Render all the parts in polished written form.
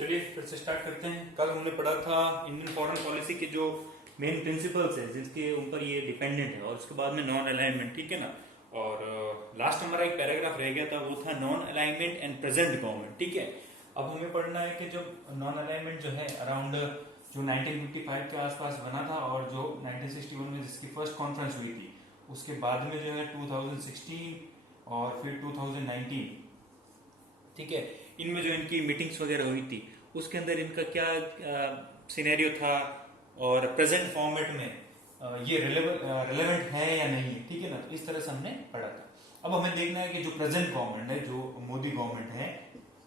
चलिए फिर से स्टार्ट करते हैं। कल हमने पढ़ा था इंडियन फॉरेन पॉलिसी के जो मेन प्रिंसिपल्स है जिसके ऊपर ये डिपेंडेंट है, और उसके बाद में नॉन अलाइनमेंट, ठीक है ना। और लास्ट हमारा एक पैराग्राफ रह गया था, वो था non alignment and present government, ठीक है। अब हमें पढ़ना है कि जो नॉन अलाइनमेंट जो है अराउंड जो 1955 के आसपास बना था, और जो 1961 में जिसकी फर्स्ट कॉन्फ्रेंस हुई थी, उसके बाद में जो है 2016 और फिर 2019, ठीक है, इनमें जो इनकी मीटिंग्स वगैरह हुई थी उसके अंदर इनका क्या सिनेरियो था, और प्रेजेंट फॉर्मेट में ये रिलेवेंट है या नहीं है, ठीक है ना। तो इस तरह से हमने पढ़ा था। अब हमें देखना है कि जो प्रेजेंट गवर्नमेंट है, जो मोदी गवर्नमेंट है,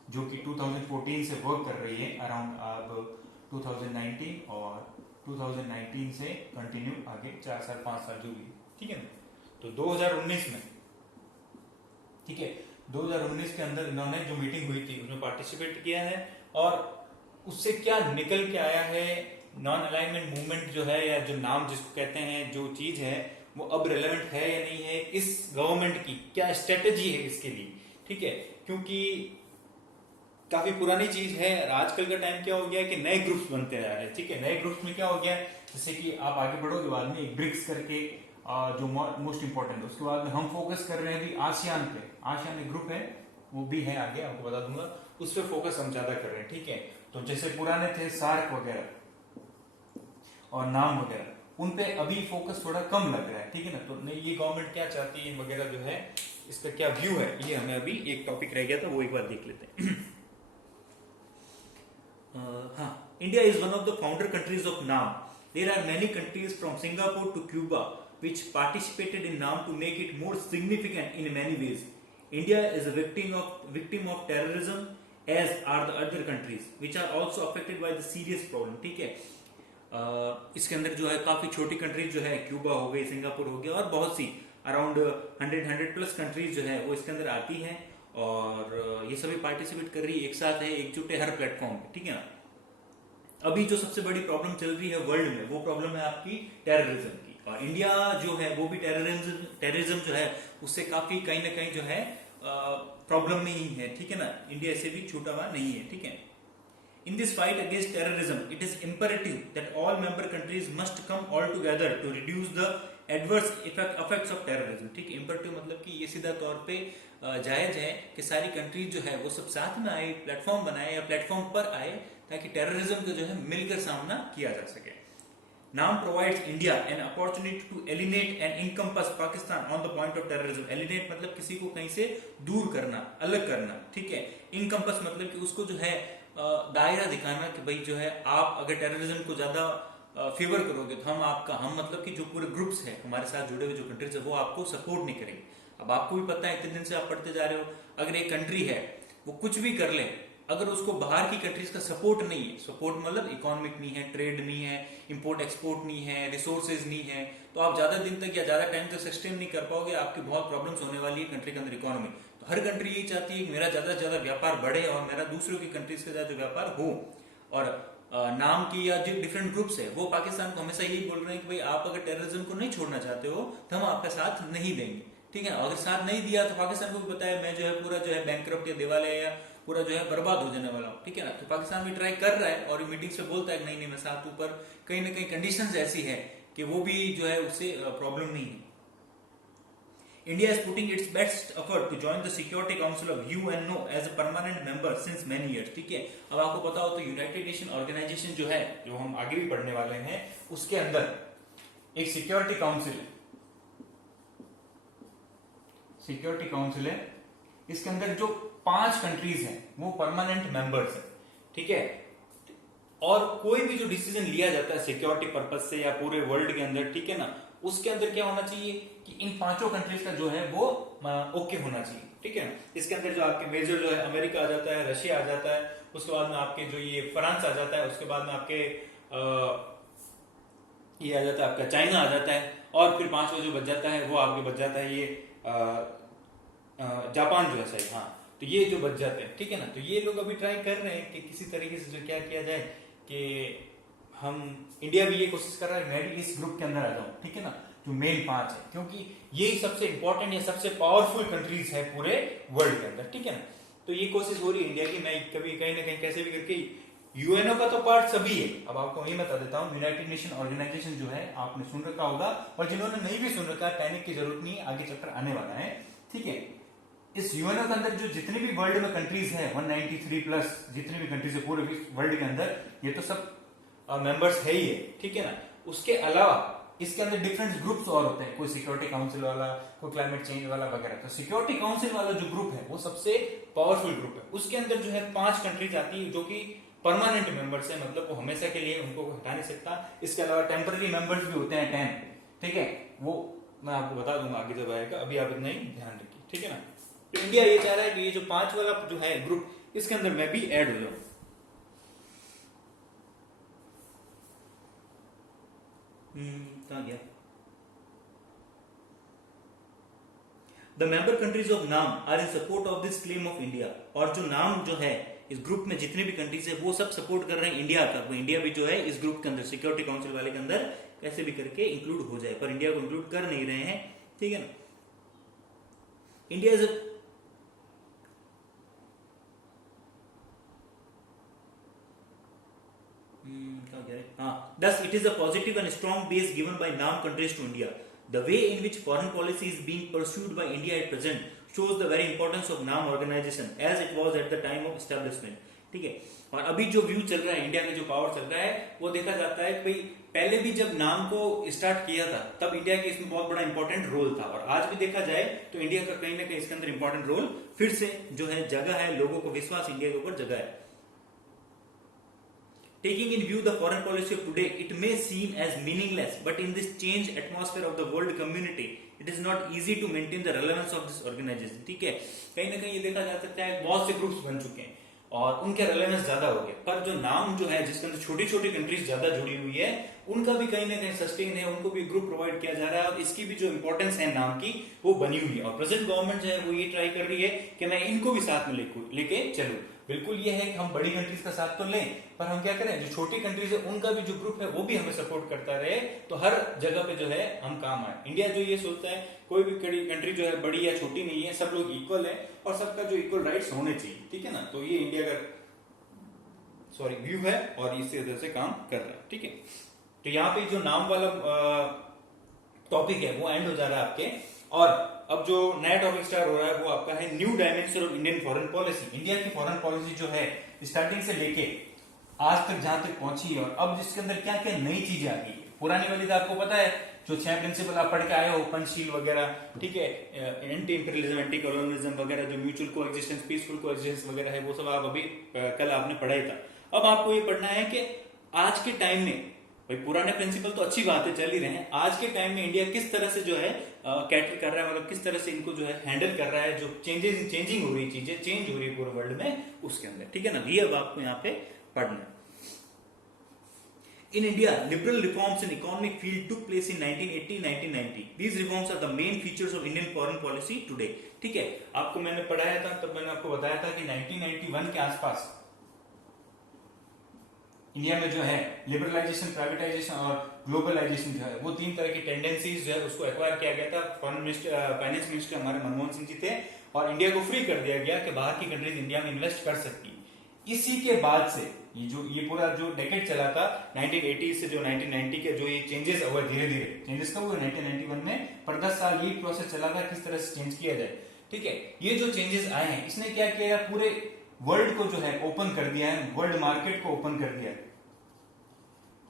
जो कि 2014 से वर्क कर रही है अराउंड अब 2019, और 2019 से कंटिन्यू आगे 4 साल 5 साल जो भी, ठीक है ना। तो 2019 में, ठीक है, 2019 के अंदर इन्होंने जो मीटिंग हुई थी उसमें पार्टिसिपेट किया है, और उससे क्या निकल के आया है, नॉन अलाइनमेंट मूवमेंट जो है, या जो नाम जिसको कहते हैं, जो चीज है वो अब रिलेवेंट है या नहीं है, इस गवर्नमेंट की क्या स्ट्रेटेजी है इसके लिए, ठीक है। क्योंकि काफी पुरानी चीज है, आजकल का टाइम क्या हो गया है कि नए ग्रुप्स बनते जा रहे हैं, ठीक है। नए ग्रुप्स में क्या हो गया है, जैसे कि आप आगे बढ़ोगे बाद में एक ब्रिक्स करके जो मोस्ट इंपॉर्टेंट है, उसके बाद में हम फोकस कर रहे हैं अभी आसियान पे। आसियान एक ग्रुप है, वो भी है, आगे आपको बता दूंगा, उस पर फोकस हम ज्यादा कर रहे हैं, ठीक है। तो जैसे पुराने थे सार्क वगैरह और नाम वगैरह, उन पे अभी फोकस थोड़ा कम लग रहा है, ठीक है ना। तो नहीं, ये गवर्नमेंट क्या चाहती है वगैरह जो है, इसका क्या व्यू है, ये हमें अभी एक टॉपिक रह गया था, वो एक बार देख लेते हैं। हाँ, India is one of the founder countries of नाम. There are many countries from Singapore to Cuba which participated in NAM to make it more significant in many ways. India is a victim of terrorism, as are the other countries, which are also affected by the serious problem. ठीक है, इसके अंदर जो है काफी छोटी countries जो है, क्यूबा हो गई, सिंगापुर हो गया, और बहुत सी अराउंड 100 प्लस कंट्रीज जो है वो इसके अंदर आती हैं, और ये सभी पार्टिसिपेट कर रही है, एक साथ है, एकजुट है हर प्लेटफॉर्म पे, ठीक है ना। अभी जो सबसे बड़ी प्रॉब्लम चल रही है वर्ल्ड में, वो प्रॉब्लम है आपकी टेररिज्म की, और इंडिया जो है वो भी टेररिज्म जो है उससे काफी कहीं ना कहीं जो है प्रॉब्लम में ही है, ठीक है ना। इंडिया से भी छूटा हुआ नहीं है, ठीक है। In this fight against terrorism, it is imperative that all member countries must come all together to reduce the adverse effects of terrorism. ठीक है, imperative मतलब कि ये सीधा तौर पे जायज है कि सारी कंट्रीज जो है वो सब साथ में आए, प्लेटफॉर्म बनाए या प्लेटफॉर्म पर आए, ताकि टेररिज्म का जो है मिलकर सामना किया जा सके। NAM provides India an opportunity to alienate and encompass Pakistan on the point of terrorism. Alienate मतलब किसी को कहीं से दूर करना, अलग करना, ठीक है। Encompass मतलब कि उसको जो है दायरा दिखाना कि भाई जो है आप अगर टेररिज्म को ज्यादा फेवर करोगे तो हम मतलब कि जो पूरे ग्रुप्स हैं हमारे साथ जुड़े हुए जो कंट्रीज है वो आपको सपोर्ट नहीं करेंगे। अब आपको भी पता है, इतने दिन से आप पढ़ते जा रहे हो, अगर एक कंट्री है वो कुछ भी कर ले, अगर उसको बाहर की कंट्रीज का सपोर्ट नहीं है, सपोर्ट मतलब इकोनॉमिक नहीं है, ट्रेड नहीं है, इंपोर्ट एक्सपोर्ट नहीं है, रिसोर्सेज नहीं है, तो आप ज्यादा दिन तक या ज्यादा टाइम तक सस्टेन नहीं कर पाओगे, आपकी बहुत प्रॉब्लम्स होने वाली है कंट्री के अंदर इकोनॉमी। तो हर कंट्री यही चाहती है कि मेरा ज्यादा से ज्यादा व्यापार बढ़े और मेरा दूसरों की कंट्रीज के साथ जो व्यापार हो। और नाम की या जो डिफरेंट ग्रुप्स है वो पाकिस्तान को हमेशा यही बोल रहे हैं कि भाई आप अगर टेररिज्म को नहीं छोड़ना चाहते हो तो हम आपका साथ नहीं देंगे, ठीक है। अगर साथ नहीं दिया तो पाकिस्तान को भी पता है मैं जो है पूरा जो है बैंकरप्ट या दिवालिया या पूरा जो है बर्बाद हो जाने वाला हूँ, ठीक है ना। तो पाकिस्तान भी ट्राई कर रहा है और मीटिंग्स पे बोलता है नहीं मैं साथ, ऊपर कहीं ना कहीं कंडीशंस ऐसी है कि वो भी जो है उससे प्रॉब्लम नहीं है। India is putting its best effort to join the Security Council of UNO as a permanent member since many years. ठीक है, अब आपको पता हो तो यूनाइटेड नेशन ऑर्गेनाइजेशन जो है, जो हम आगे भी पढ़ने वाले हैं, उसके अंदर एक सिक्योरिटी काउंसिल है, सिक्योरिटी काउंसिल है। इसके अंदर जो 5 कंट्रीज हैं वो परमानेंट मेंबर्स हैं, ठीक है। और कोई भी जो डिसीजन लिया जाता है सिक्योरिटी पर्पज से या पूरे वर्ल्ड के अंदर, ठीक है ना, उसके अंदर क्या होना चाहिए कि इन 5 कंट्रीज का जो है वो ओके होना चाहिए, ठीक है ना। इसके अंदर जो आपके मेजर जो है अमेरिका आ जाता है, रशिया आ जाता है, उसके बाद में आपके जो ये फ्रांस आ जाता है, उसके बाद में आपके ये आ जाता है आपका चाइना आ जाता है, और फिर 5वां जो बच जाता है वो आपके बच जाता है ये जापान जो है शायद, हाँ, तो ये जो बच जाते हैं, ठीक है ना। तो ये लोग अभी ट्राई कर रहे हैं कि किसी तरीके से जो क्या किया जाए कि हम, इंडिया भी ये कोशिश कर रहा है मैं भी इस ग्रुप के अंदर आ जाऊं, ठीक है ना, जो मेन 5 है, क्योंकि यही सबसे इंपॉर्टेंट या सबसे पावरफुल कंट्रीज है पूरे वर्ल्ड के अंदर, ठीक है ना। तो ये कोशिश हो रही है इंडिया की, मैं कभी कहीं ना कहीं कैसे भी करके यूएनओ का तो पार्ट सभी है। अब आपको वही बता देता हूँ, यूनाइटेड नेशन ऑर्गेनाइजेशन जो है आपने सुन रखा होगा, और जिन्होंने नहीं भी सुन रखा पैनिक की जरूरत नहीं, आगे चैप्टर आने वाला है, ठीक है। इस यूएनओ के अंदर जो जितनी भी वर्ल्ड में कंट्रीज है 193 प्लस जितनी भी कंट्रीज है पूरे वर्ल्ड के अंदर, ये तो सब मेंबर्स है ही है, ठीक है ना। उसके अलावा इसके अंदर डिफरेंट ग्रुप्स और होते हैं, कोई सिक्योरिटी काउंसिल वाला, कोई क्लाइमेट चेंज वाला वगैरह। तो सिक्योरिटी काउंसिल वाला जो ग्रुप है वो सबसे पावरफुल ग्रुप है। उसके अंदर जो है 5 कंट्रीज आती है जो कि परमानेंट मेंबर्स है, मतलब वो हमेशा के लिए उनको हटा नहीं सकता। इसके अलावा टेम्पररी मेंबर्स भी होते हैं 10, ठीक है, वो मैं आपको बता दूंगा आगे जब आएगा, अभी आप इतना ही ध्यान रखिए, ठीक है ना। तो इंडिया ये चाह रहा है कि ये जो 5 वाला जो है ग्रुप, इसके अंदर मैं भी ऐड हो जाऊं। कहां गया? The member countries of NAM are in support of this claim of India. और जो नाम जो है इस ग्रुप में जितने भी कंट्रीज है वो सब सपोर्ट कर रहे हैं इंडिया का। वो इंडिया भी जो है इस ग्रुप के अंदर, सिक्योरिटी काउंसिल वाले के अंदर कैसे भी करके इंक्लूड हो जाए, पर इंडिया को इंक्लूड कर नहीं रहे हैं, ठीक है ना। India is thus it is a positive and strong base given by NAM countries to India. The way in which foreign policy is being pursued by India at present shows the very importance of NAM organization as it was at the time of establishment. ठीक है, और अभी जो view चल रहा है, India का जो पावर चल रहा है, वो देखा जाता है कि भाई पहले भी जब नाम को स्टार्ट किया था तब इंडिया के इसमें बहुत बड़ा इंपॉर्टेंट रोल था, और आज भी देखा जाए तो इंडिया का कहीं ना कहीं इसके अंदर इंपॉर्टेंट रोल फिर से जो है जगह है, लोगों को विश्वास इंडिया के ऊपर जगह है। Taking in view the foreign policy of today, it may seem as meaningless, but in this changed atmosphere of the world community, it is not easy to maintain the relevance of this organization. ठीक है, कहीं ना कहीं ये देखा जा सकता है बहुत से ग्रुप्स बन चुके हैं और उनके रेलेवेंस ज्यादा हो गए, पर जो नाम जो है जिसके अंदर छोटी छोटी कंट्रीज ज्यादा जुड़ी हुई है, उनका भी कहीं ना कहीं सस्टेन है, उनको भी ग्रुप प्रोवाइड किया जा रहा है, और इसकी भी जो इंपॉर्टेंस है नाम की वो बनी हुई है। और प्रेजेंट गवर्नमेंट जो है वो ये ट्राई कर रही है कि मैं इनको भी साथ में लेके चलूं। बिल्कुल ये है कि हम बड़ी कंट्रीज का साथ तो लें, पर हम क्या करें, जो छोटी कंट्रीज है उनका भी जो ग्रुप है वो भी हमें सपोर्ट करता रहे, तो हर जगह पे जो है हम काम आए। इंडिया जो ये सोचता है कोई भी कंट्री जो है बड़ी या छोटी नहीं है, सब लोग इक्वल है और सबका जो इक्वल राइट्स होने चाहिए, ठीक है ना। तो ये इंडिया का व्यू है और इसी वजह से काम कर रहा है, ठीक है। तो यहाँ पे जो नाम वाला टॉपिक है वो एंड हो जा रहा है आपके, और अब जो नया टॉपिक स्टार्ट हो रहा है वो आपका है new dimension of Indian foreign policy. India की फॉरेन पॉलिसी जो है स्टार्टिंग से लेके आज तक जहां तक पहुंची है, और अब जिसके अंदर क्या क्या नई चीजें आ गई। पुरानी वाली तो आपको पता है, जो 6 प्रिंसिपल आप पढ़ के आए हो, पंचशील वगैरह, ठीक है, एंटी इंपीरियलिज्म, एंटी कॉलोनियलिज्म वगैरह, जो म्यूचुअल कोएग्जिस्टेंस, पीसफुल कोएग्जिस्टेंस वगैरह है, वो सब आप अभी कल आपने पढ़ा ही था। अब आपको ये पढ़ना है कि आज के टाइम में, भाई पुराने प्रिंसिपल तो अच्छी बात है चल ही रहे हैं, आज के टाइम में इंडिया किस तरह से जो है कैटर कर रहा है, मतलब किस तरह से इनको जो है हैंडल कर रहा है, जो चेंजिंग हो रही है, चीजें चेंज हो रही है पूरे वर्ल्ड में उसके अंदर, ठीक है ना। ये अब आपको यहाँ पे पढ़ना है। In India, liberal reforms in economic field took place in 1980-1990. These reforms are the main features of Indian foreign policy today. ठीक है, आपको मैंने पढ़ाया था, तब मैंने आपको बताया था कि 1991 के आसपास इंडिया में जो है लिबरलाइजेशन, प्राइवेटाइजेशन और ग्लोबलाइजेशन जो है, वो 3 तरह की टेंडेंसीज जो है उसको एक्वायर किया गया था। फाइनेंस मिनिस्टर हमारे मनमोहन सिंह जी थे, और इंडिया को फ्री कर दिया गया कि बाहर की कंट्रीज इंडिया में इन्वेस्ट कर सकती। इसी के बाद से ये पूरा जो डेकेड चला था 1980 से जो 1990 के जो ये चेंजेस हुए, धीरे धीरे चेंजेस कब हुए 1991 में, पर 10 साल ये प्रोसेस चला था किस तरह से चेंज किया जाए, ठीक है। ये जो चेंजेस आए हैं इसने क्या किया, पूरे वर्ल्ड को जो है ओपन कर दिया है, वर्ल्ड मार्केट को ओपन कर दिया है,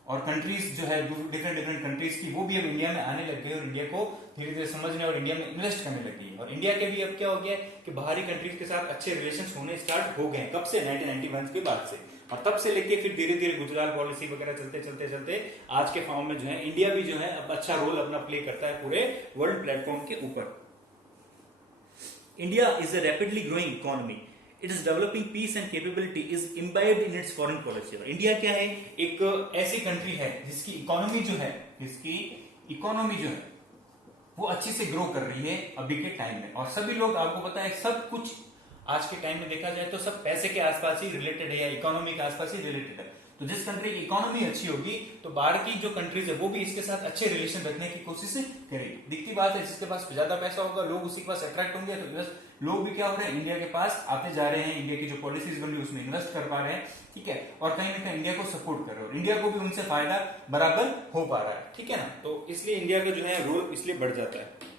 और कंट्रीज जो है डिफरेंट कंट्रीज की वो भी अब इंडिया में आने लग गई और इंडिया को धीरे धीरे समझने और इंडिया में इन्वेस्ट करने लगी है। और इंडिया के भी अब क्या हो गया कि बाहरी कंट्रीज के साथ अच्छे रिलेशंस होने स्टार्ट हो गए, कब से, 1991 के बाद से, और तब से लेके फिर धीरे धीरे गुजरात पॉलिसी वगैरह चलते आज के फॉर्म में जो है इंडिया भी जो है अब अच्छा रोल अपना प्ले करता है पूरे वर्ल्ड प्लेटफॉर्म के ऊपर। India is a rapidly growing economy, it is developing peace and capability is imbibed in its foreign policy. India क्या है, एक ऐसी कंट्री है जिसकी इकोनॉमी जो है वो अच्छी से ग्रो कर रही है अभी के टाइम में, और सभी लोग आपको पता है सब कुछ आज के टाइम में देखा जाए तो सब पैसे के आसपास ही रिलेटेड है या इकोनॉमी के आसपास ही रिलेटेड है। तो तो जिस कंट्री की इकोनॉमी अच्छी होगी तो बाहर की जो कंट्रीज है वो भी इसके साथ अच्छे रिलेशन रखने की कोशिश करेगी। दिखती बात है, जिसके पास ज्यादा पैसा होगा लोग उसी के पास अट्रैक्ट होंगे, तो बस लोग भी क्या हो रहे हैं, इंडिया के पास आते जा रहे हैं, इंडिया की जो पॉलिसीज बन रही है उसमें इन्वेस्ट कर पा रहे हैं, ठीक है, और कहीं ना कहीं इंडिया को सपोर्ट कर रहे हैं, इंडिया को भी उनसे फायदा बराबर हो पा रहा है, ठीक है ना। तो इसलिए इंडिया का जो है रोल इसलिए बढ़ जाता है।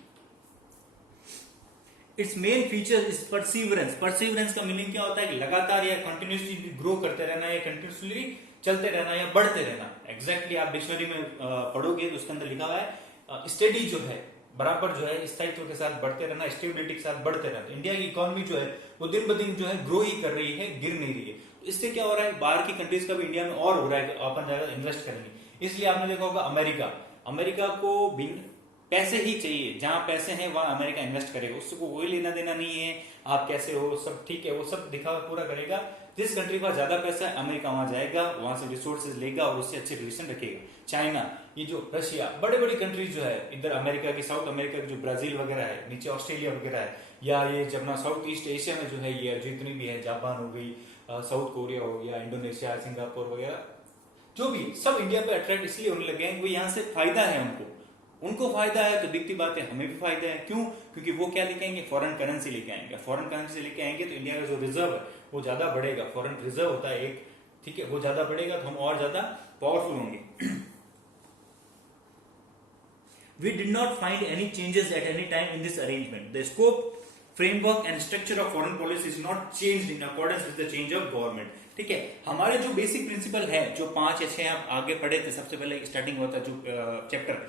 It's main feature is perseverance. Perseverance का मीनिंग क्या होता है कि लगातार या कंटिन्यूसली ग्रो करते रहना, या कंटिन्यूसली चलते रहना या बढ़ते रहना। एग्जैक्टली आप डिक्शनरी में पढ़ोगे तो उसके अंदर लिखा हुआ है स्टेडी जो है, बराबर जो है स्थायित्व के साथ बढ़ते रहना, स्टेबिलिटी के साथ बढ़ते रहना। इंडिया की इकोनॉमी जो है वो दिन ब दिन जो है ग्रो ही कर रही है, गिर नहीं रही है। तो इससे क्या हो रहा है, बाहर की कंट्रीज का भी इंडिया में और हो रहा है कि अपन ज्यादा इन्वेस्ट करेंगे। इसलिए आपने देखा होगा अमेरिका को पैसे ही चाहिए, जहां पैसे हैं वहां अमेरिका इन्वेस्ट करेगा, उसको कोई लेना देना नहीं है आप कैसे हो, सब ठीक है, वो सब दिखावा पूरा करेगा। जिस कंट्री का ज्यादा पैसा है अमेरिका वहां जाएगा, वहां से रिसोर्सेज लेगा और उससे अच्छे रिलेशन रखेगा। चाइना, ये जो रशिया, बड़े बड़ी कंट्रीज जो है इधर अमेरिका की, साउथ अमेरिका की जो ब्राजील वगैरह है, नीचे ऑस्ट्रेलिया वगैरह है, या ये जब ना साउथ ईस्ट एशिया में जो है ये जितनी भी है, जापान हो गई, साउथ कोरिया हो गया, इंडोनेशिया, सिंगापुर वगैरह, जो भी सब इंडिया पे अट्रैक्ट इसलिए होने लगे हैं, वो यहाँ से फायदा है उनको फायदा है, तो दिखती बात है हमें भी फायदा है। क्यों? क्योंकि वो क्या लेके आएंगे, फॉरेन करेंसी लेके आएंगे। फॉरेन करेंसी लेके आएंगे तो इंडिया का जो रिजर्व है वो ज्यादा बढ़ेगा, फॉरेन रिजर्व होता है एक, ठीक है, वो ज्यादा बढ़ेगा तो हम और ज्यादा पावरफुल होंगे। We did not find any changes at any time in this arrangement. The scope, framework and structure of foreign policy is not changed in accordance with the change of government. ठीक है, हमारे जो basic principle है, जो 5 या 6 आप आगे पढ़े थे, सबसे पहले स्टार्टिंग हुआ था जो चैप्टर,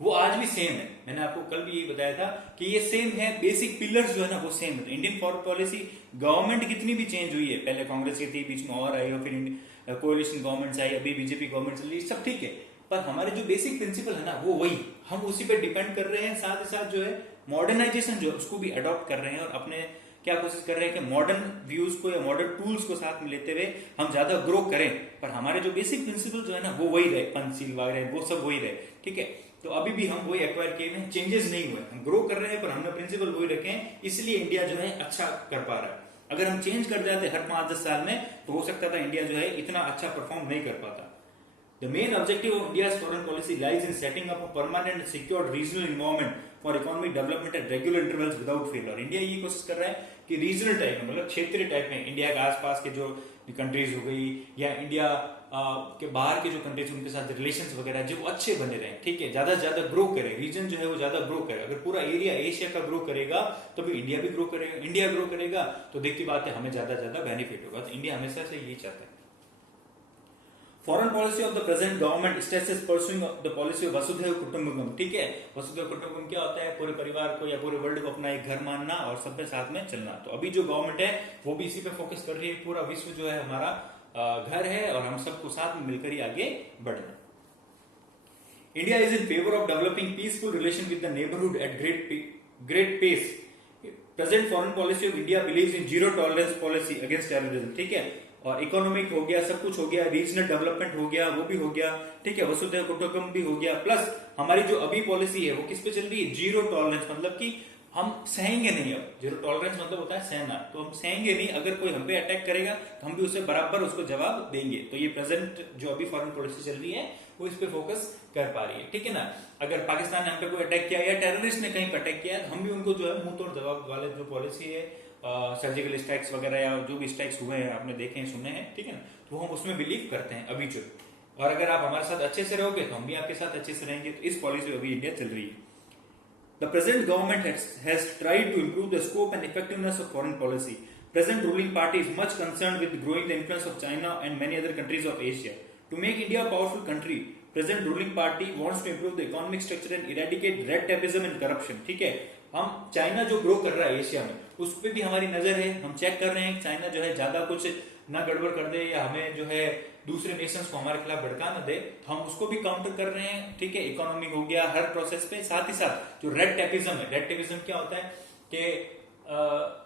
वो आज भी सेम है। मैंने आपको कल भी यही बताया था कि ये सेम है, बेसिक पिलर्स जो है ना वो सेम है। इंडियन फॉरेन पॉलिसी, गवर्नमेंट कितनी भी चेंज हुई है, पहले कांग्रेस की थी, बीच में और आई, और फिर कोalition गवर्नमेंट आई, अभी बीजेपी गवर्नमेंट चल रही है, सब ठीक है, पर हमारे जो बेसिक प्रिंसिपल है ना वो वही, हम उसी पे डिपेंड कर रहे हैं। साथ ही साथ जो है मॉडर्नाइजेशन जो है उसको भी अडॉप्ट कर रहे हैं, और अपने क्या कोशिश कर रहे हैं कि मॉडर्न व्यूज को या मॉडर्न टूल्स को साथ में लेते हुए हम ज्यादा ग्रो करें, पर हमारे जो बेसिक प्रिंसिपल जो है ना वो वही रहे, पंचशील वगैरह वो सब वही रहे, ठीक है। तो अभी भी हम वही एक्वायर किए हैं, चेंजेस नहीं हुए, हम ग्रो कर रहे हैं, पर हमने प्रिंसिपल वही रखे हैं, इसलिए इंडिया जो है अच्छा कर पा रहा है। अगर हम चेंज कर जाते हर 5-10 साल में तो हो सकता था इंडिया जो है इतना अच्छा परफॉर्म नहीं कर पाता। The main objective of India's foreign policy lies in setting up a permanent and secured regional environment for economic development at regular intervals without failure. India ये कोशिश कर रहा है कि रीजनल टाइप में, मतलब क्षेत्रीय टाइप में, इंडिया के आसपास के जो कंट्रीज हो गई या इंडिया के बाहर के जो कंट्रीज उनके साथ रिलेशंस वगैरह जो अच्छे बने रहे, ठीक है, ज्यादा से ज्यादा ग्रो करे, रीजन जो है वो ज्यादा ग्रो करे। अगर पूरा एरिया एशिया का ग्रो करेगा तो भी इंडिया भी ग्रो करेगा, इंडिया ग्रो करेगा तो देखती बात है हमें ज्यादा ज्यादा बेनिफिट होगा। तो इंडिया हमेशा से यही चाहता है। Foreign policy of the present government states pursuing the policy of वसुधैव कुटुंबकम, ठीक है। वसुधैव कुटुंबकम क्या होता है, पूरे परिवार को या पूरे वर्ल्ड को अपना एक घर मानना और सब में साथ में चलना। तो अभी जो गवर्नमेंट है वो भी इसी पे फोकस कर रही है, पूरा विश्व जो है हमारा घर है और हम सबको साथ में मिलकर ही आगे बढ़ना। India is in favour of developing peaceful relation with the neighbourhood at great pace. Present foreign policy of India believes in zero tolerance policy against terrorism, ठीक है, और इकोनॉमिक हो गया, सब कुछ हो गया, रीजनल डेवलपमेंट हो गया, वो भी हो गया, ठीक है, वसुधैव कुटुंबकम भी हो गया, प्लस हमारी जो अभी पॉलिसी है वो किस पे चल रही है, जीरो टॉलरेंस, मतलब कि हम सहेंगे नहीं। अब जीरो टॉलरेंस मतलब होता है सहना, तो हम सहेंगे नहीं, अगर कोई हम पे अटैक करेगा तो हम भी उससे बराबर उसको जवाब देंगे। तो ये प्रेजेंट जो अभी फॉरेन पॉलिसी चल रही है वो इस पे फोकस कर पा रही है, ठीक है ना। अगर पाकिस्तान ने हम पे कोई अटैक किया या टेररिस्ट ने कहीं पे अटैक किया तो हम भी उनको जो है मुंह तोड़ जवाब वाले जो पॉलिसी है, सर्जिकल स्ट्राइक्स वगैरह या जो भी स्ट्राइक्स हुए हैं आपने देखे हैं, सुने हैं, ठीक है ना, तो हम उसमें बिलीव करते हैं अभी जो। और अगर आप हमारे साथ अच्छे से रहोगे तो हम भी आपके साथ अच्छे से रहेंगे। तो इस पॉलिसी अभी इंडिया चल रही है। The present government has tried to improve the scope and effectiveness of foreign policy. Present ruling party is much concerned with growing the influence of China and many other countries of Asia. To make India a powerful country, present ruling party wants to improve the economic structure and eradicate red tapeism and corruption. ठीक है, हम China जो grow कर रहा है Asia में उस पर भी हमारी नजर है, हम चेक कर रहे हैं कि चाइना जो है ज्यादा कुछ ना गड़बड़ कर दे या हमें जो है दूसरे नेशंस को हमारे खिलाफ भड़का न दे, तो हम उसको भी काउंटर कर रहे हैं, ठीक है। इकोनॉमी हो गया, हर प्रोसेस पे, साथ ही साथ जो रेड टेपिज्म है, रेड टेपिज्म क्या होता है कि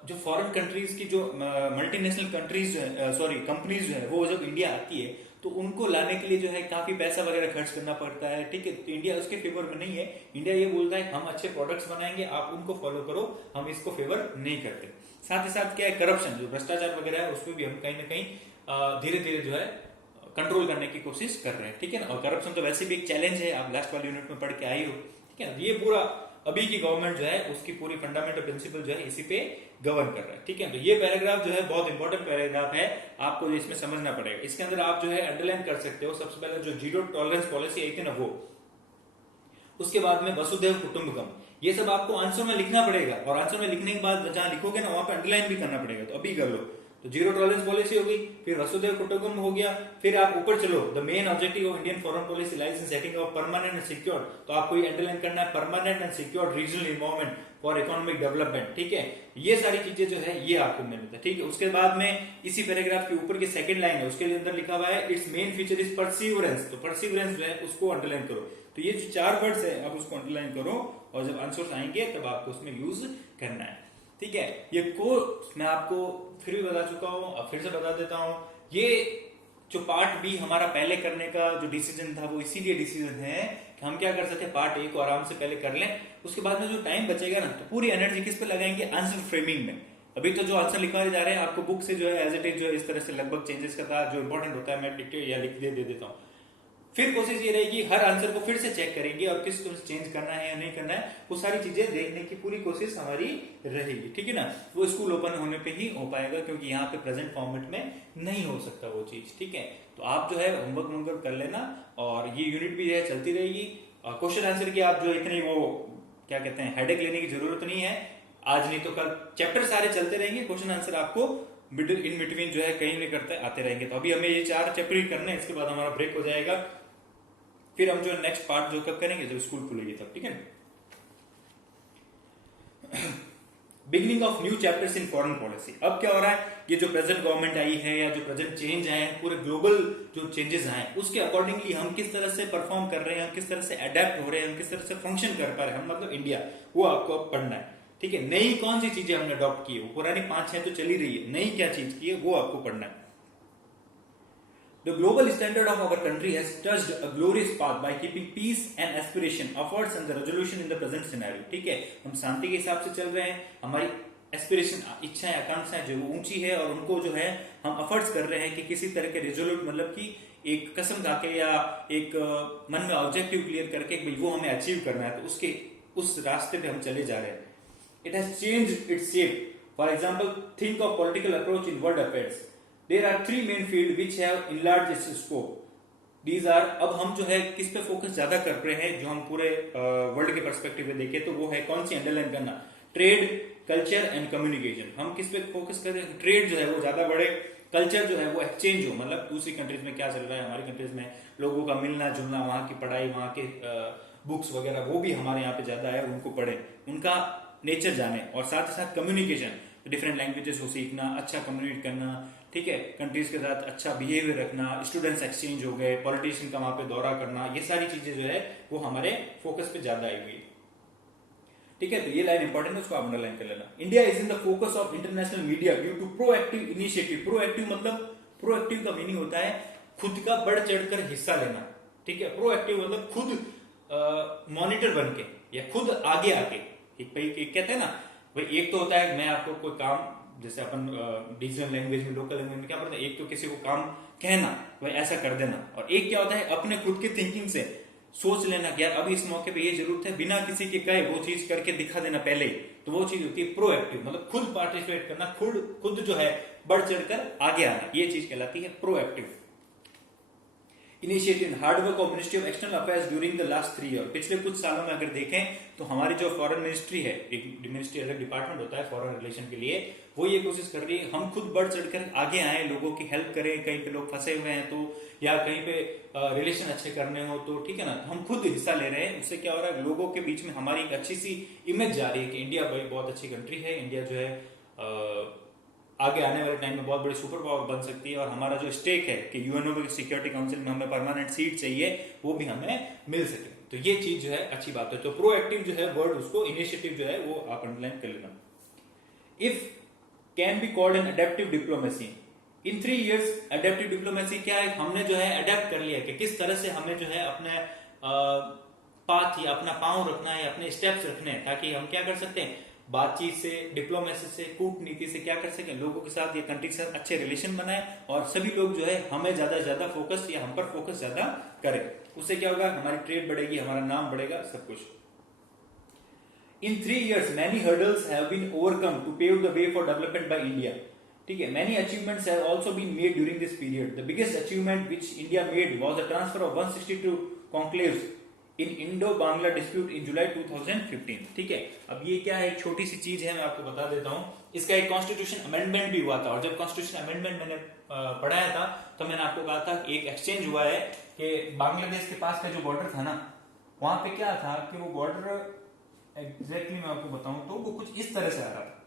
जो फॉरेन कंट्रीज की जो मल्टीनेशनल कंट्रीज सॉरी कंपनीज जो है वो जब इंडिया आती है तो उनको लाने के लिए जो है काफी पैसा वगैरह खर्च करना पड़ता है, ठीक है। तो इंडिया उसके फेवर में नहीं है। इंडिया ये बोलता है हम अच्छे प्रोडक्ट्स बनाएंगे, आप उनको फॉलो करो, हम इसको फेवर नहीं करते। साथ ही साथ क्या है, करप्शन, जो भ्रष्टाचार वगैरह है उसमें भी हम कहीं ना कहीं धीरे धीरे जो है कंट्रोल करने की कोशिश कर रहे हैं, ठीक है ना। और करप्शन तो वैसे भी एक चैलेंज है, आप लास्ट वाली यूनिट में पढ़ के आई हो, ठीक है। ये पूरा अभी की गवर्नमेंट जो है उसकी पूरी फंडामेंटल प्रिंसिपल जो है इसी पे गवर्न कर रहा है, ठीक है। तो ये पैराग्राफ जो है बहुत इंपॉर्टेंट पैराग्राफ है, आपको इसमें समझना पड़ेगा। इसके अंदर आप जो है अंडरलाइन कर सकते हो, सबसे पहले जो जीरो टॉलरेंस पॉलिसी आई थी ना वो, उसके बाद में वसुधैव कुटुंबकम, ये सब आपको आंसर में लिखना पड़ेगा। और आंसर में लिखने के बाद जहां लिखोगे ना वहां पे अंडरलाइन भी करना पड़ेगा, तो अभी कर लो। तो जीरो टॉलरेंस पॉलिसी होगी, फिर वसुधैव कुटुंबकम हो गया, फिर आप ऊपर चलो, the main objective of Indian foreign policy lies in setting of permanent and secure, तो आपको ये अंडरलाइन करना है, permanent and secure regional involvement for economic development, ठीक है। ये सारी चीजें जो है ये आपको मिलता है, ठीक है। उसके बाद में इसी पैराग्राफ के ऊपर की सेकंड लाइन है, उसके अंदर लिखा हुआ है it's main feature is perseverance, तो परसिवरेंस जो है उसको अंडरलाइन करो। तो ये जो 4 वर्ड्स है आप उसको अंडरलाइन करो, और जब आंसर्स आएंगे तब आपको उसमें यूज करना है, ठीक है। ये कोर्स मैं आपको फिर भी बता चुका हूं, अब फिर से बता देता हूं। ये जो पार्ट बी हमारा पहले करने का जो डिसीजन था वो इसीलिए डिसीजन है कि हम क्या कर सकते हैं, पार्ट ए को आराम से पहले कर लें, उसके बाद में जो टाइम बचेगा ना तो पूरी एनर्जी किस पे लगाएंगे, आंसर फ्रेमिंग में। अभी तो जो आंसर लिखवाए जा रहे हैं आपको बुक से जो है एज इट इज जो है इस तरह से लगभग चेंजेस करता है, जो इंपॉर्टेंट होता है मैं डिक्टेट या लिख दे देता हूँ। फिर कोशिश ये रहेगी हर आंसर को फिर से चेक करेंगे और किस तरह से चेंज करना है या नहीं करना है, वो सारी चीजें देखने की पूरी कोशिश हमारी रहेगी, ठीक है ना। वो स्कूल ओपन होने पे ही हो पाएगा, क्योंकि यहाँ पे प्रेजेंट फॉर्मेट में नहीं हो सकता वो चीज, ठीक है। तो आप जो है होमवर्क कर लेना, और ये यूनिट भी है चलती रहेगी। क्वेश्चन आंसर की आप जो इतनी वो क्या कहते हैं हेडेक लेने की जरूरत नहीं है, आज नहीं तो कल चैप्टर सारे चलते रहेंगे, क्वेश्चन आंसर आपको मिडिल इन बिटवीन जो है कहीं नहीं करते आते रहेंगे। तो अभी हमें ये 4 चैप्टर ही करने हैं, इसके बाद हमारा ब्रेक हो जाएगा, फिर हम जो नेक्स्ट पार्ट जो कब करेंगे जब स्कूल खुलेगी तब, ठीक है। Beginning of new chapters in foreign policy. अब क्या हो रहा है, ये जो प्रेजेंट गवर्नमेंट आई है या जो प्रेजेंट चेंज आए हैं, पूरे ग्लोबल जो चेंजेस आए उसके अकॉर्डिंगली हम किस तरह से परफॉर्म कर रहे हैं, हम किस तरह से अडेप्ट हो रहे हैं, हम किस तरह से फंक्शन कर पा रहे हैं, हम मतलब इंडिया, वो आपको अब पढ़ना है, ठीक है। नई कौन सी चीजें हमने अडॉप्ट की है, वो पुरानी 5-6 तो चली रही है, नई क्या चीज की है वो आपको पढ़ना है। The global standard of our country has touched a glorious path by keeping peace and aspiration, efforts and the resolution in the present scenario, ठीक है। हम शांति के हिसाब से चल रहे हैं, हमारी एस्पिरेशन इच्छाएं आकांक्षाएं जो ऊंची है, और उनको जो है हम एफर्ट्स कर रहे हैं कि किसी तरह के रिजोल्यूट मतलब कि एक कसम खा के या एक मन में ऑब्जेक्टिव क्लियर करके भाई वो हमें अचीव करना है, तो उसके उस रास्ते पे हम चले जा रहे हैं। It has changed its shape, for example think of political approach in world affairs. There are 3 main fields which have enlarged its scope. These are, अब हम जो है किस पे फोकस ज्यादा कर रहे हैं, जो हम पूरे वर्ल्ड के पर्सपेक्टिव में देखें तो वो है कौन सी, अंडरलाइन करना, ट्रेड, कल्चर एंड कम्युनिकेशन। हम किस पे फोकस कर रहे हैं, ट्रेड जो है वो ज्यादा बढ़े, कल्चर जो है वो एक्सचेंज हो, मतलब दूसरी कंट्रीज में क्या चल रहा है, हमारी कंट्रीज में लोगों का मिलना जुलना, वहां की पढ़ाई, वहां के बुक्स वगैरह वो भी हमारे यहाँ पे ज्यादा है, उनको पढ़े, उनका नेचर जाने, और साथ ही साथ कम्युनिकेशन, डिफरेंट लैंग्वेजेस को सीखना, अच्छा कम्युनिकेट करना, ठीक है, कंट्रीज के साथ अच्छा बिहेवियर रखना, स्टूडेंट्स एक्सचेंज हो गए, पॉलिटिशियन का वहां पे दौरा करना, ये सारी चीजें जो है वो हमारे फोकस पे ज्यादा आई हुई, ठीक है। तो ये लाइन इंपॉर्टेंट है, उसको आप अंडरलाइन कर लेना। India is in the focus of international media due to proactive initiative. Proactive मतलब, प्रोएक्टिव का मीनिंग होता है खुद का बढ़ चढ़कर हिस्सा लेना, ठीक है। प्रोएक्टिव मतलब खुद मॉनिटर बन के या खुद आगे आके, एक कहते हैं ना भाई, एक तो होता है मैं आपको कोई काम, जैसे अपन डिजिटल लैंग्वेज में, लोकल लैंग्वेज में क्या पढ़ते हैं, एक तो किसी को काम कहना भाई ऐसा कर देना, और एक क्या होता है अपने खुद की थिंकिंग से सोच लेना कि यार अभी इस मौके पे ये जरूरत है, बिना किसी के कहे वो चीज करके दिखा देना पहले, तो वो चीज होती है प्रोएक्टिव, मतलब खुद पार्टिसिपेट करना, खुद जो है बढ़ चढ़कर आगे आना, ये चीज कहलाती है proactive. Initiative hard work of ministry of external affairs during the last 3 year. पिछले कुछ सालों में अगर देखें तो हमारी जो फॉरेन मिनिस्ट्री है, एक मिनिस्ट्री अलग डिपार्टमेंट होता है फॉरेन रिलेशन के लिए, वो ये कोशिश कर रही है हम खुद बढ़ चढ़कर आगे आए, लोगों की हेल्प करें, कहीं पे लोग फंसे हुए हैं तो, या कहीं पे रिलेशन अच्छे करने हो तो, ठीक है ना, हम खुद हिस्सा ले रहे हैं। उससे क्या हो रहा है, लोगों के बीच में हमारी एक अच्छी सी इमेज जा रही है कि इंडिया भाई बहुत अच्छी कंट्री है, इंडिया जो है आगे आने वाले टाइम में बहुत बड़ी सुपर पावर बन सकती है, और हमारा जो स्टेक है कि यूएनओ की सिक्योरिटी काउंसिल में हमें परमानेंट सीट चाहिए, वो भी हमें मिल सके, तो ये चीज जो है अच्छी बात है। तो प्रोएक्टिव जो है वर्ड, उसको इनिशिएटिव जो है वो आप अंडरलाइन कर लेना। If can be called an adaptive diplomacy. In 3 years adaptive diplomacy क्या है, हमने जो है अडेप्ट कर लिया कि किस तरह से हमें जो है अपने पाथ या अपना पांव रखना है, अपने स्टेप्स रखने हैं, ताकि हम क्या कर सकते हैं बातचीत से, डिप्लोमेसी से, कूटनीति से क्या कर सके, लोगों के साथ, ये कंट्री के साथ अच्छे रिलेशन बनाए और सभी लोग जो है हमें ज्यादा से ज्यादा फोकस या हम पर फोकस ज्यादा करें। उससे क्या होगा, हमारी ट्रेड बढ़ेगी, हमारा नाम बढ़ेगा, सब कुछ। In 3 years, many hurdles have been overcome to pave the way for development by India. ठीक है, many achievements have also been made during this period. The biggest achievement which India made was the transfer of 162 conclaves in Indo-Bangla dispute in July 2015. ठीक है, अब ये क्या है, एक छोटी सी चीज है, मैं आपको बता देता हूँ। इसका एक कॉन्स्टिट्यूशन अमेंडमेंट भी हुआ था, और जब कॉन्स्टिट्यूशन अमेंडमेंट मैंने पढ़ाया था तो मैंने आपको कहा था कि एक एक्सचेंज हुआ है कि बांग्लादेश के पास का जो बॉर्डर था ना, वहां पे क्या था कि वो बॉर्डर एग्जैक्टली मैं आपको बताऊं तो वो कुछ इस तरह से आ रहा था,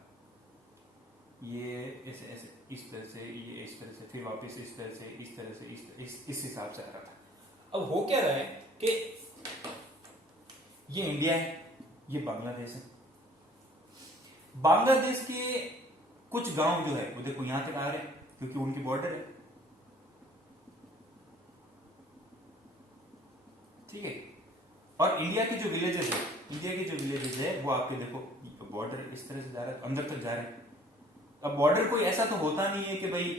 ये ऐसे ऐसे इस तरह से, ये इस तरह से, फिर वापस इस तरह से, इस तरह से, इस हिसाब से आ रहा था। अब हो क्या रहा है कि ये इंडिया है, ये बांग्लादेश है। बांग्लादेश के कुछ गांव जो है वो देखो यहां तक आ रहे हैं क्योंकि उनकी बॉर्डर है, ठीक है। और इंडिया के जो विलेजेस है, इंडिया के जो विलेजेस है वो आपके देखो बॉर्डर इस तरह से जा रहा है, अंदर तक जा रहे हैं। अब बॉर्डर कोई ऐसा तो होता नहीं है कि भाई,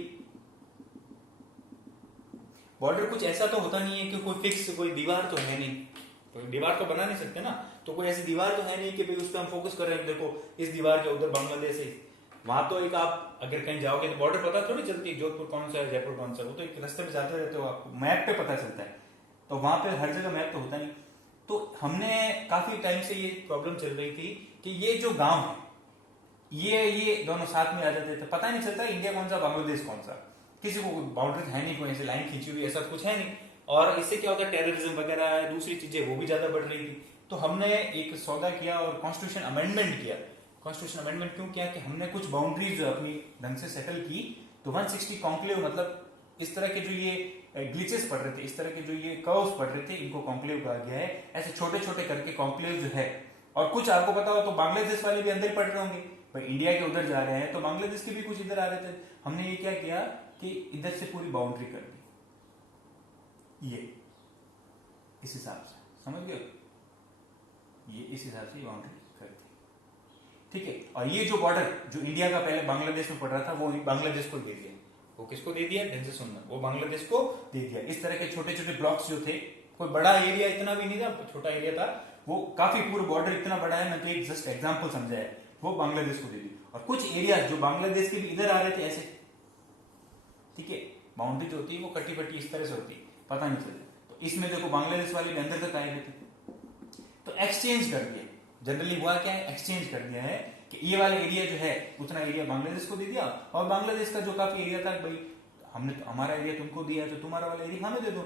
बॉर्डर कुछ ऐसा तो होता नहीं है कि कोई फिक्स कोई दीवार तो है नहीं, तो दीवार तो बना नहीं सकते ना, तो कोई ऐसी दीवार तो है नहीं कि भाई उस पर हम फोकस कर रहे हैं, देखो इस दीवार के उधर बांग्लादेश है। वहां तो एक आप अगर कहीं जाओगे तो बॉर्डर पता थोड़ी चलती है, जोधपुर कौन सा है, जयपुर कौन सा, वो तो एक रास्ते में जाते रहते हो, आपको मैप पे पता चलता है। तो वहां पे हर जगह मैप तो होता नहीं। तो हमने काफी टाइम से ये प्रॉब्लम चल रही थी कि ये जो गांव है ये दोनों साथ में आ जाते थे, पता नहीं चलता इंडिया कौन सा बांग्लादेश कौन सा, किसी को बाउंड्री है नहीं, कोई ऐसी लाइन खींची हुई ऐसा कुछ है नहीं। और इससे क्या होता है, टेररिज्म वगैरह दूसरी चीजें वो भी ज्यादा बढ़ रही थी। तो हमने एक सौदा किया और कॉन्स्टिट्यूशन अमेंडमेंट किया। कॉन्स्टिट्यूशन अमेंडमेंट क्यों किया कि हमने कुछ बाउंड्रीज अपनी ढंग से सेटल की। तो 160 कॉन्क्लेव, मतलब इस तरह के जो ये ग्लिचेस पड़ रहे थे, इस तरह के जो ये कर्व्स पड़ रहे थे, इनको कॉन्क्लेव कहा गया है। ऐसे छोटे छोटे करके कॉन्क्लेव जो है, और कुछ आपको पता हो तो बांग्लादेश वाले भी अंदर ही पड़ रहे होंगे, भाई इंडिया के उधर जा रहे हैं तो बांग्लादेश के भी कुछ इधर आ रहे थे। हमने ये क्या किया कि इधर से पूरी बाउंड्री कर दी, ये इस हिसाब से, समझ गए, ये इस हिसाब से बाउंड्री कर दी, ठीक है। और ये जो बॉर्डर जो इंडिया का पहले बांग्लादेश में पड़ रहा था वो बांग्लादेश को दे दिया। वो किसको दे दिया, ढंग से सुनना, वो बांग्लादेश को दे दिया। इस तरह के छोटे छोटे ब्लॉक्स जो थे, कोई बड़ा एरिया इतना भी नहीं था, छोटा एरिया था, वो काफी पूरा बॉर्डर इतना बड़ा है, मैं तो एक जस्ट एग्जांपल समझाया, वो बांग्लादेश को दे दी। और कुछ एरिया जो बांग्लादेश के भी इधर आ रहे थे ऐसे, ठीक है, बाउंड्री जो होती है वो कटी पट्टी इस तरह से होती है, पता नहीं चलता। तो इसमें देखो बांग्लादेश वाले भी अंदर तक आए हुए थे, तो एक्सचेंज कर दिया। जनरली हुआ क्या है, एक्सचेंज कर दिया है कि ये वाला एरिया जो है उतना एरिया बांग्लादेश को दे दिया, और बांग्लादेश का जो काफी एरिया था, भाई हमने हमारा एरिया तुमको दिया तो तुम्हारा वाला एरिया हमें दे दो,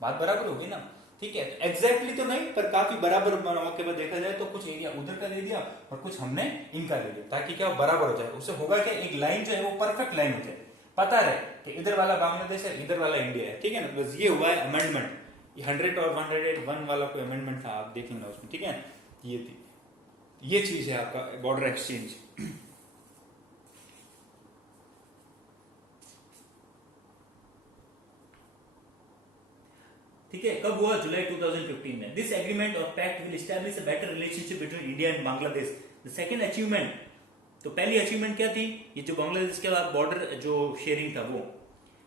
बात बराबर हो गई ना, ठीक है। एग्जैक्टली तो नहीं पर काफी बराबर मौके पर देखा जाए तो कुछ एरिया उधर का दे दिया और कुछ हमने इनका दे दिया, ताकि क्या बराबर हो जाए। उससे होगा क्या, एक लाइन जो है वो परफेक्ट लाइन हो जाए, पता रहे कि इधर वाला बांग्लादेश है, इधर वाला इंडिया है, ठीक है ना। बस ये हुआ है अमेंडमेंट। ये 100 और 101 वाला कोई अमेंडमेंट था, आप देख लेना उसमें, ठीक है। ये थी, ये चीज है आपका बॉर्डर एक्सचेंज। ठीक है, कब हुआ, जुलाई 2015 में। दिस एग्रीमेंट और pact will establish a better relationship between India and Bangladesh. The second achievement, तो पहली अचीवमेंट क्या थी, ये जो बांग्लादेश के बाद बॉर्डर जो शेयरिंग था वो।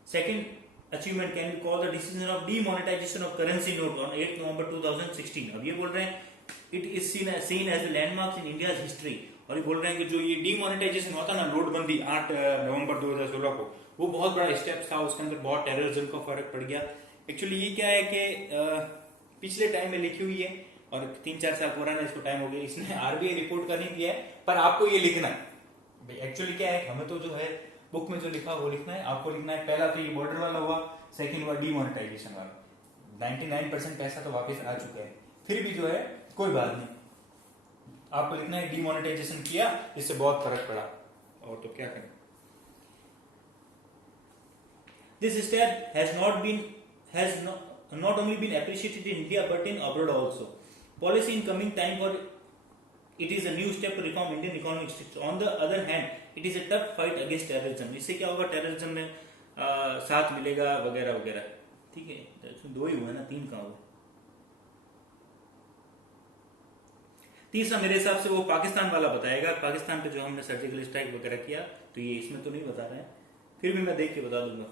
Second achievement can be call the decision of demonetisation of currency note on 8 November 2016। अब ये बोल रहे हैं it is seen as the landmarks in India's history. और ये बोल रहे हैं कि जो ये डीमोनेटाइजेशन हुआ था ना, नोटबंदी 8 नवंबर 2016 को, वो बहुत बड़ा स्टेप था, उसके अंदर बहुत टेररिज्म का फर्क पड़ गया। एक्चुअली ये क्या है कि पिछले टाइम में लिखी हुई है और 3-4 साल पुराना इसको टाइम हो गया, इसने आरबीआई रिपोर्ट का नहीं दिया है, पर आपको ये लिखना है भाई। एक्चुअली क्या है, हमें तो जो है बुक में जो लिखा वो लिखना है, आपको लिखना है। पहला तो ये बॉर्डर वाला हुआ, सेकंड हुआ डीमोनेटाइजेशन वाला। 99% पैसा तो वापस आ चुका है, फिर भी जो है कोई बात नहीं, आपको लिखना है डीमोनेटाइजेशन किया, इससे बहुत फर्क पड़ा, और तो क्या करें। This step has not only been appreciated in India but in abroad also. Policy in coming time for it is a new step to reform Indian economic structure. On the other hand, it is a tough fight against terrorism. इससे क्या होगा, terrorism में साथ मिलेगा वगैरह वगैरह, ठीक है। 2 ही हुआ ना, 3 कहाँ हुआ। तीसरा मेरे हिसाब से वो पाकिस्तान वाला बताएगा, पाकिस्तान पे जो हमने सर्जिकल स्ट्राइक वगैरह किया, तो ये इसमें तो नहीं बता रहे हैं, फिर भी मैं देख के बता दूंगा।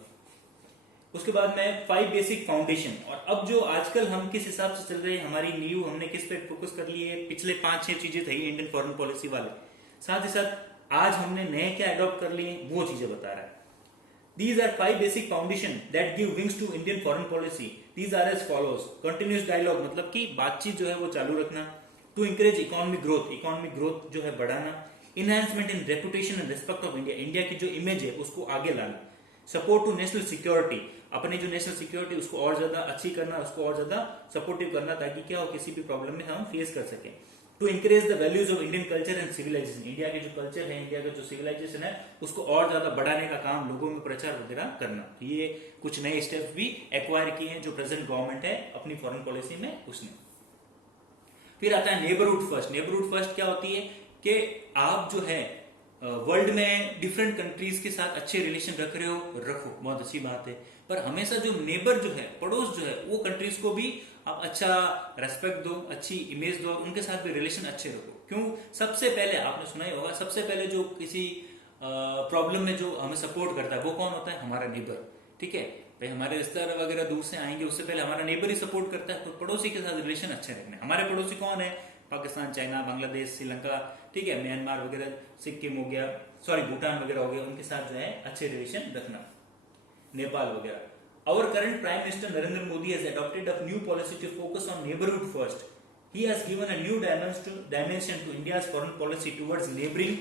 उसके बाद में 5 बेसिक फाउंडेशन, और अब जो आजकल हम किस हिसाब से चल रहे हैं, हमारी नींव हमने किस पे फोकस कर ली है, पिछले 5-6 चीजें थी इंडियन फॉरेन पॉलिसी वाले, साथ ही साथ आज हमने नए क्या अडॉप्ट कर लिए वो चीजें बता रहा है। These are 5 basic foundation that give wings to Indian foreign policy. These are as follows. Continuous dialogue मतलब कि बातचीत जो है वो चालू रखना. To encourage economic growth जो है बढ़ाना. Enhancement in reputation and respect of India. India की जो इमेज है उसको आगे लाना. Support to national security. अपने जो नेशनल सिक्योरिटी उसको और ज्यादा अच्छी करना, उसको और ज्यादा सपोर्टिव करना, ताकि क्या हो किसी भी प्रॉब्लम में हम फेस कर सकें. To increase the values of Indian culture and civilisation. India के जो कल्चर है, इंडिया का जो सिविलाइजेशन है, उसको और ज्यादा बढ़ाने का काम, लोगों में प्रचार वगैरह करना. ये कुछ नए स्टेप्स भी एक्वायर किए हैं जो प्रेजेंट गवर्नमेंट है अपनी फॉरेन पॉलिसी में उसने. फिर आता है नेबरहुड फर्स्ट. नेबरहुड फर्स्ट क्या होती है कि आप जो है वर्ल्ड में डिफरेंट कंट्रीज के साथ अच्छे रिलेशन रख रहे हो, रखो, बहुत अच्छी बात है, पर हमेशा जो नेबर जो है, पड़ोस जो है, वो कंट्रीज को भी आप अच्छा रेस्पेक्ट दो, अच्छी इमेज दो, उनके साथ भी रिलेशन अच्छे रखो. क्यों? सबसे पहले आपने सुना ही होगा, सबसे पहले जो किसी प्रॉब्लम में जो हमें सपोर्ट करता है वो कौन होता है? हमारा नेबर. ठीक है भाई, हमारे रिश्तेदार वगैरह दूर से आएंगे, उससे पहले हमारा नेबर ही सपोर्ट करता है. तो पड़ोसी के साथ रिलेशन अच्छे रखने. हमारे पड़ोसी कौन है? पाकिस्तान, चाइना, बांग्लादेश, श्रीलंका, ठीक है, म्यांमार वगैरह, सिक्किम हो गया, सॉरी भूटान वगैरह हो गया, उनके साथ जो है अच्छे रिलेशन रखना, नेपाल वगैरह. Our current Prime Minister Narendra Modi has adopted a new policy to focus on neighborhood first. He has given a new dimension to India's foreign policy towards neighboring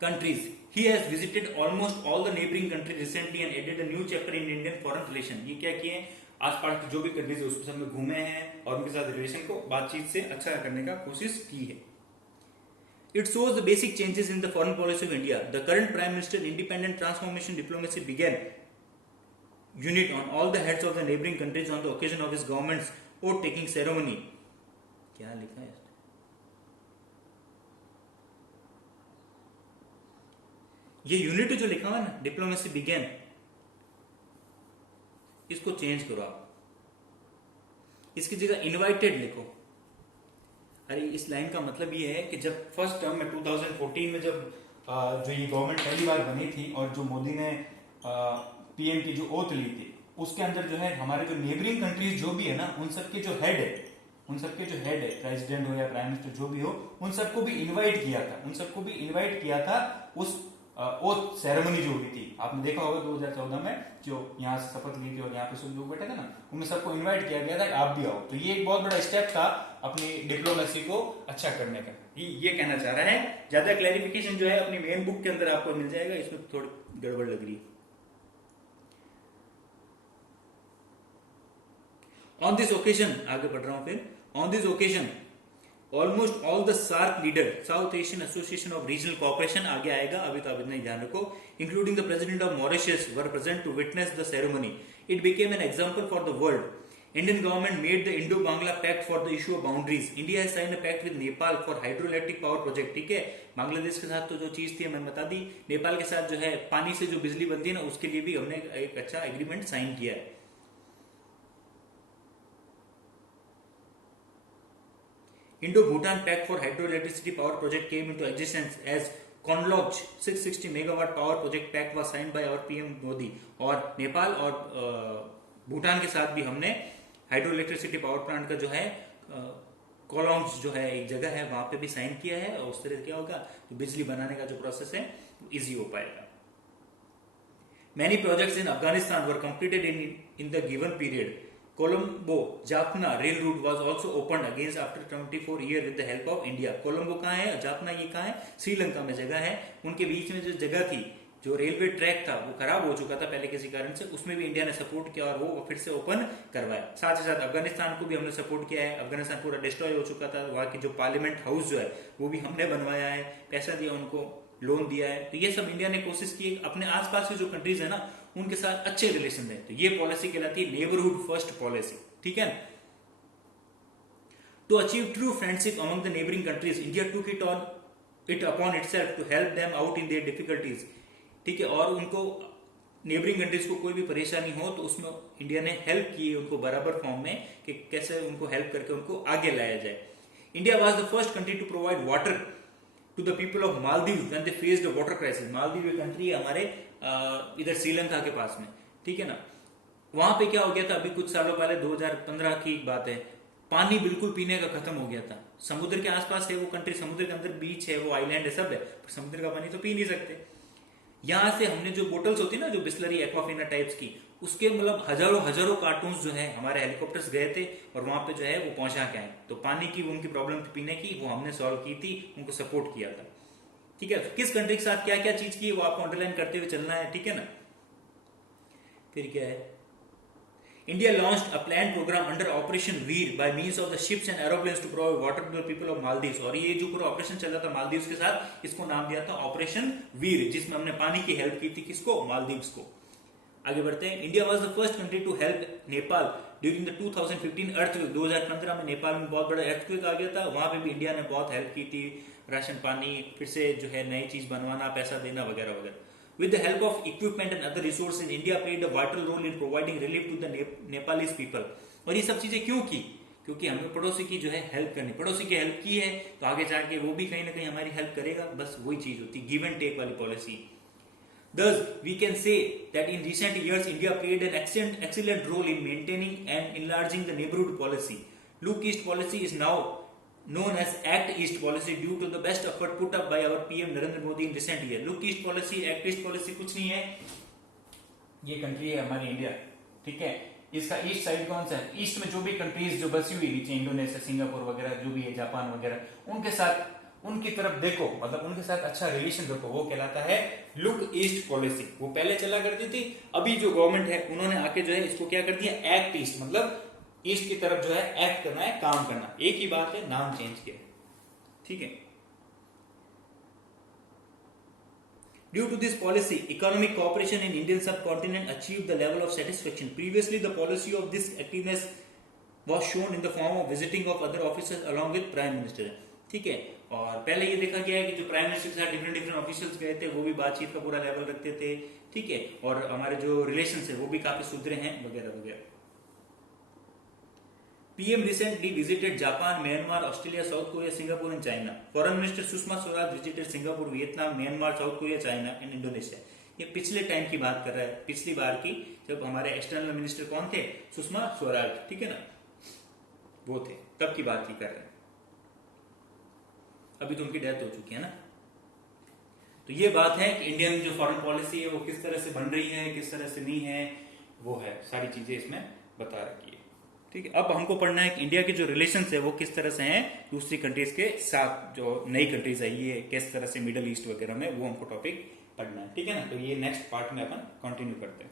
countries. He has visited almost all the neighboring countries recently and added a new chapter in Indian foreign relation. ये क्या किए? आसपास की जो भी countries है उसके साथ में घूमे हैं और उनके साथ रिलेशन को बातचीत से अच्छा करने का कोशिश की है. It shows the basic changes in the foreign policy of India. The current Prime Minister independent transformation diplomacy began unit on all the heads of the neighboring countries on the occasion of his government's oath taking ceremony. क्या लिखा है? ये unit जो लिखा हुआ है ना, diplomacy begin, इसको चेंज करो आप, इसकी जगह इनवाइटेड लिखो. अरे इस लाइन का मतलब ये है कि जब फर्स्ट टर्म में 2014 में जब जो ये गवर्नमेंट पहली बार बनी थी और जो मोदी ने पीएम की जो ओथ ली थी, उसके अंदर जो है हमारे जो नेबरिंग कंट्रीज जो भी है ना, उन सबके जो हेड है, प्रेसिडेंट हो या प्राइम मिनिस्टर जो भी हो, उन सबको भी इनवाइट किया था उस ओथ सेरेमनी जो हुई थी. आपने देखा होगा 2014 में जो यहाँ से शपथ ली थी और यहाँ पे सब लोग बैठे थे ना, उनमें सबको इनवाइट किया गया था कि आप भी आओ. तो ये एक बहुत बड़ा स्टेप था अपनी डिप्लोमेसी को अच्छा करने का. ये कहना चाह रहा है. ज्यादा क्लैरिफिकेशन जो है अपनी मेन बुक के अंदर आपको मिल जाएगा, इसमें थोड़ी गड़बड़ लग रही है. On this occasion, आगे बढ़ रहा हूं फिर. On this occasion, almost all the SAARC leaders, South Asian Association of Regional Cooperation, आगे आएगा, अभी तो आप इतना ही ध्यान रखो, including the President of Mauritius, were present to witness the ceremony. It became an example for the world. Indian government made the Indo-Bangla Pact for the issue of boundaries. India has signed a pact with Nepal for hydroelectric power project. ठीक है, बांग्लादेश के साथ तो जो चीज थी मैंने बता दी, नेपाल के साथ जो है पानी से जो बिजली बनती है ना, उसके लिए भी हमने एक अच्छा एग्रीमेंट साइन किया है. Indo-Bhutan Pact for Hydroelectricity Power Project came into existence as Konloj 660 megawatt power project pact was signed by our PM Modi. और नेपाल और भूटान के साथ भी हमने हाइड्रो इलेक्ट्रिसिटी पावर प्लांट का जो है कोलोंज जो है एक जगह है, वहां पे भी साइन किया है. और उस तरह क्या होगा, तो बिजली बनाने का जो प्रोसेस है इजी हो पाएगा. Many projects in Afghanistan were completed in the given period. Colombo Jaffna rail route was also opened again after 24 years with the help of India. Colombo कहाँ है, जाफना ये कहाँ है, श्रीलंका में जगह है. उनके बीच में जो जगह थी, जो रेलवे ट्रैक था, वो खराब हो चुका था पहले किसी कारण से, उसमें भी इंडिया ने सपोर्ट किया और वो फिर से ओपन करवाया. साथ ही साथ अफगानिस्तान को भी हमने सपोर्ट किया है. अफगानिस्तान पूरा डिस्ट्रॉय हो चुका था, वहाँ की जो पार्लियामेंट हाउस जो है वो भी हमने बनवाया है, पैसा दिया उनको, लोन दिया है. तो ये सब इंडिया ने कोशिश की अपने आसपास की जो कंट्रीज है ना, उनके साथ अच्छे रिलेशन है. तो ये पॉलिसी कहलाती है नेबरहुड फर्स्ट पॉलिसी. ठीक है. To achieve true friendship among the neighbouring countries, India took it upon itself to help them out in their difficulties. ठीक है, और उनको नेबरिंग कंट्रीज को कोई भी परेशानी हो तो उसमें इंडिया ने हेल्प की उनको बराबर फॉर्म में, कि कैसे उनको हेल्प करके उनको आगे लाया जाए. India was the first country to provide water to the people of Maldives when they faced a water crisis. Maldives एक कंट्री है हमारे इधर श्रीलंका के पास में, ठीक है ना। वहां पे क्या हो गया था, अभी कुछ सालों पहले 2015 की बात है, पानी बिल्कुल पीने का खत्म हो गया था। समुद्र के आसपास है वो कंट्री, समुद्र के अंदर बीच है, वो आइलैंड है, सब है, पर समुद्र का पानी तो पी नहीं सकते। यहाँ से हमने जो बोटल्स होती है ना, जो बिस्लरी एक्वाफिना टाइप्स की, उसके मतलब हजारों हजारों कार्टून जो है हमारे हेलीकॉप्टर्स गए थे और वहां पे जो है वो पहुंचा के आए। तो पानी की उनकी प्रॉब्लम थी पीने की, वो हमने सॉल्व की थी, उनको सपोर्ट किया था, ठीक है। किस कंट्री के साथ क्या क्या चीज की है वो आपको अंडरलाइन करते हुए चलना है, ठीक है ना। फिर क्या है, India launched a planned program under Operation Veer by means of the ships and aeroplanes to provide water to the people of Maldives। और ये जो पूरा ऑपरेशन चल रहा था मालदीव्स के साथ, इसको नाम दिया था ऑपरेशन वीर, जिसमें हमने पानी की हेल्प की थी, किसको, मालदीव्स को। आगे बढ़ते हैं। India was the first country to help Nepal during the 2015 earthquake. 2015 में नेपाल में बहुत बड़ा अर्थक्वेक आ गया था, वहां पे भी इंडिया ने बहुत हेल्प की थी, राशन पानी, फिर से जो है नई चीज बनवाना, पैसा देना वगैरह वगैरह। With the help of equipment and other resources, India played a vital role in providing relief to the Nepalese people। और ये सब चीजें क्यों की, क्योंकि हमें पड़ोसी की जो है हेल्प करनी, पड़ोसी की हेल्प की है तो आगे जाके वो भी कहीं ना कहीं हमारी हेल्प करेगा, बस वही चीज होती है, गिव एंड टेक वाली policy. Thus, we can say that in recent years, India played an excellent role in maintaining and enlarging the neighborhood policy। Look East policy is now known as Act East policy due to the best effort put up by our PM Narendra Modi in recent year। Look East policy, Act East policy कुछ नहीं है, ये country है हमारी India, ठीक है। इसका east side कौन सा है, ईस्ट में जो भी कंट्रीज जो बसी हुई नीचे, इंडोनेशिया, सिंगापुर वगैरह जो भी है, जापान वगैरह, उनके साथ, उनकी तरफ देखो, मतलब उनके साथ अच्छा रिलेशन रखो, वो कहलाता है लुक ईस्ट पॉलिसी। वो पहले चला करती थी, अभी जो गवर्नमेंट है उन्होंने आके जो है इसको क्या कर दिया, एक्ट ईस्ट, मतलब ईस्ट की तरफ जो है एक्ट करना है, काम करना, एक ही बात है, नाम चेंज किया, ठीक है। Due to this policy, economic cooperation in Indian subcontinent achieved the level of satisfaction। Previously, the policy of this activeness was shown in the form of visiting of other officers along with Prime Minister। ठीक है, और पहले ये देखा गया है कि जो प्राइम मिनिस्टर के साथ डिफरेंट ऑफिशियल्स गए थे वो भी बातचीत का पूरा लेवल रखते थे, ठीक है, और हमारे जो रिलेशन है वो भी काफी सुधरे हैं वगैरह वगैरह। PM recently visited Japan, Myanmar, Australia, South Korea, Singapore and China। Foreign Minister Sushma Swaraj visited Singapore, Vietnam, Myanmar, South Korea, China and Indonesia। ये पिछले टाइम की बात कर रहा है, पिछली बार की, जब हमारे एक्सटर्नल मिनिस्टर कौन थे, सुषमा स्वराज, ठीक है ना, वो थे, तब की बात ही कर रहे हैं। अभी तो उनकी डेथ हो चुकी है ना। तो ये बात है कि इंडिया में जो फॉरेन पॉलिसी है वो किस तरह से बन रही है, किस तरह से नहीं है, वो है, सारी चीजें इसमें बता रखी है, ठीक है। अब हमको पढ़ना है कि इंडिया के जो रिलेशंस है वो किस तरह से हैं दूसरी कंट्रीज के साथ, जो नई कंट्रीज आई है किस तरह से मिडल ईस्ट वगैरह में, वो हमको टॉपिक पढ़ना है, ठीक है ना। तो ये नेक्स्ट पार्ट में अपन कंटिन्यू करते हैं।